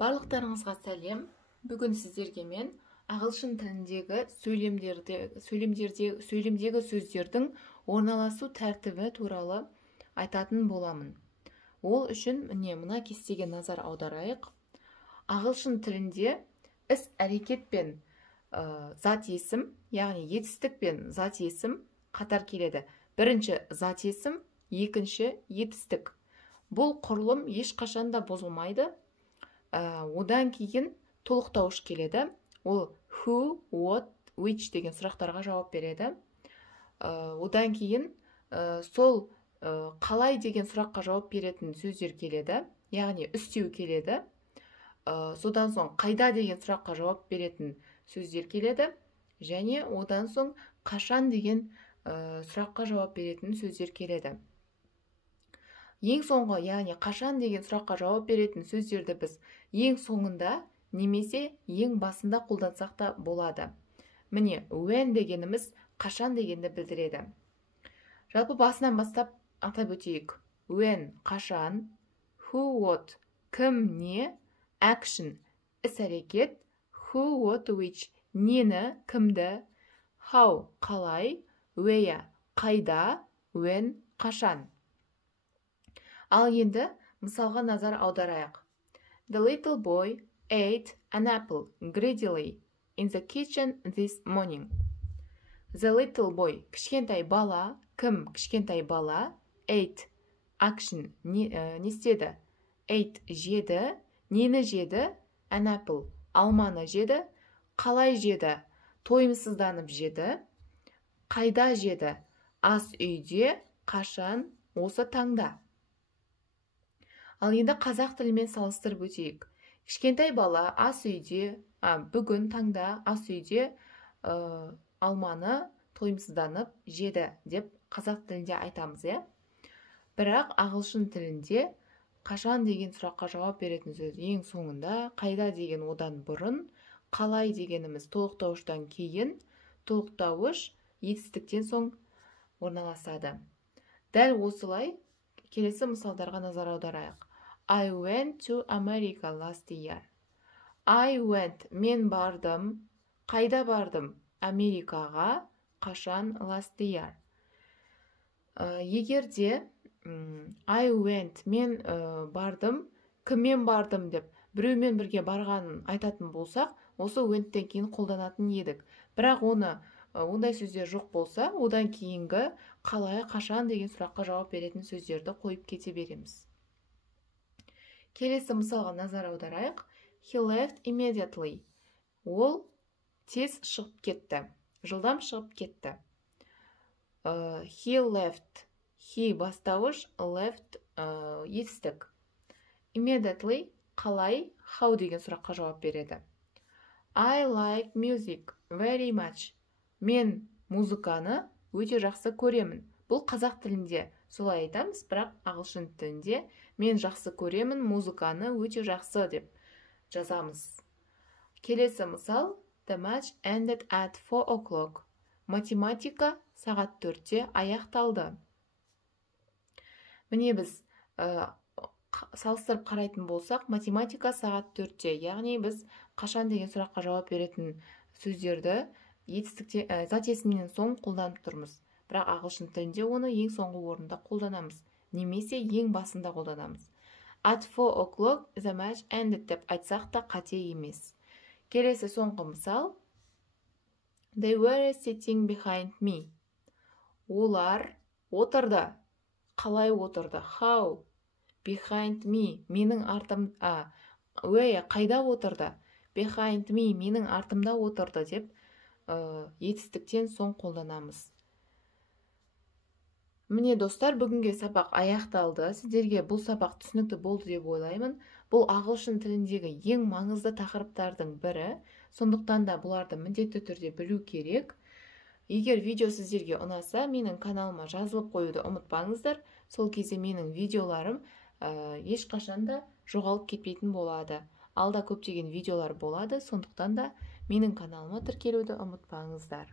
Барлықтарыңызға сәлем. Бүгін сіздерге мен ағылшын тіліндегі сөйлемдегі сөздердің орналасу тәртібі туралы айтатын боламын. Ол үшін мына кестеге назар аударайық. Ағылшын тілінде іс әрекет пен зат есім, яғни етістік пен зат есім қатар келеді. Бірінші зат есім, екінші етістік. Бұл құрылым ешқашанда бұзылмайды. Одан кейін толықтауыш келеді. Ол who, what, which деген сұрақтарға жауап береді. Одан кейін сол қалай деген сұраққа жауап беретін сөздер келеді. Яғни істеу келеді. Содан соң қайда деген сұраққа жауап беретін сөздер келеді. Және одан соң қашан деген сұраққа жауап беретін сөздер келеді. Ең соңғы, яғни қашан деген сұраққа жауап беретін сөздерді біз ең соңында немесе ең басында қолдансақ та болады. Міне, when дегеніміз қашан дегенді білдіреді. Жалпы басынан бастап атап өтейік. When қашан, who, what кім, не, action іс әрекет, who, what, which нені, кімді, how қалай, where қайда, when қашан. Ал енді мысалға назар аударайық. The little boy ate an apple greedily in the kitchen this morning. The little boy кішкентай бала, кім кішкентай бала, ate action не істеді, ate жеді, нені жеді, an apple алманы жеді, қалай жеді, тойымсызданып жеді, қайда жеді, ас үйде, қашан, осы таңда. Ал енді қазақ тілімен салыстырып өтейік. Кішкентай бала ас үйде, бүгін таңда ас үйде алманы тойымсызданып жеді деп қазақ тілінде айтамыз, Бірақ ағылшын тілінде қашан деген сұраққа жауап беретін сөз ең соңында, қайда деген одан бұрын, қалай дегеніміз толықтауыштан кейін, толықтауыш етістіктен соң орналасады. Дәл осылай келесі мысалдарға назар аударайық. I went to America last year. I went, мен бардым. Қайда бардым? Америкаға. Қашан? Last year. Егерде I went, мен бардым, кіммен бардым деп біреумен бірге барғанын айтатын болсақ, осы went-тен кейін қолданатын едік. Бірақ ондай сөздер жоқ болса, одан кейінгі қалай, қашан деген сұраққа жауап беретін сөздерді қойып кете береміз. Келесі мысалға назар аударайық. He left immediately. Ол тез шығып кетті. Жылдам шығып кетті. He left. He бастауыш, left етістік. Immediately қалай, how деген сұраққа жауап береді. I like music very much. Мен музыканы өте жақсы көремін. Бұл қазақ тілінде солай айтамыз, бірақ ағылшын тілінде мен жақсы көремін, музыканы өте жақсы деп жазамыз. Келесі мысал. The match ended at 4 o'clock. Математика сағат 4-те аяқталды. Міне біз салыстырып қарайтын болсақ, математика сағат 4-те, яғни біз қашан деген сұраққа жауап беретін сөздерді зат есімнен соң қолданып тұрмыз. Бірақ ағылшын тілінде оны ең соңғы орында қолданамыз. Немесе ең басында қолданамыз. At 4 o'clock the match ended деп айтсақ та қате емес. Келесі соңғы мысал. They were sitting behind me. Олар отырды. Қалай отырды? How? Behind me. Менің артым... Where? Қайда отырды? Behind me. Менің артымда отырды деп етістіктен соң қолданамыз. Міне достар, бүгінгі сабақ аяқталды. Сіздерге бұл сабақ түсінікті болды деп ойлаймын. Бұл ағылшын тіліндегі ең маңызды тақырыптардың бірі. Сондықтан да бұларды міндетті түрде білу керек. Егер видео сіздерге ұнаса, менің каналыма жазылып қоюды ұмытпаңыздар. Сол кезде менің видеоларым ешқашанда жоғалып кетпейтін болады. Алда көптеген видеолар болады, сондықтан да менің каналыма тіркелуді ұмытпаңыздар.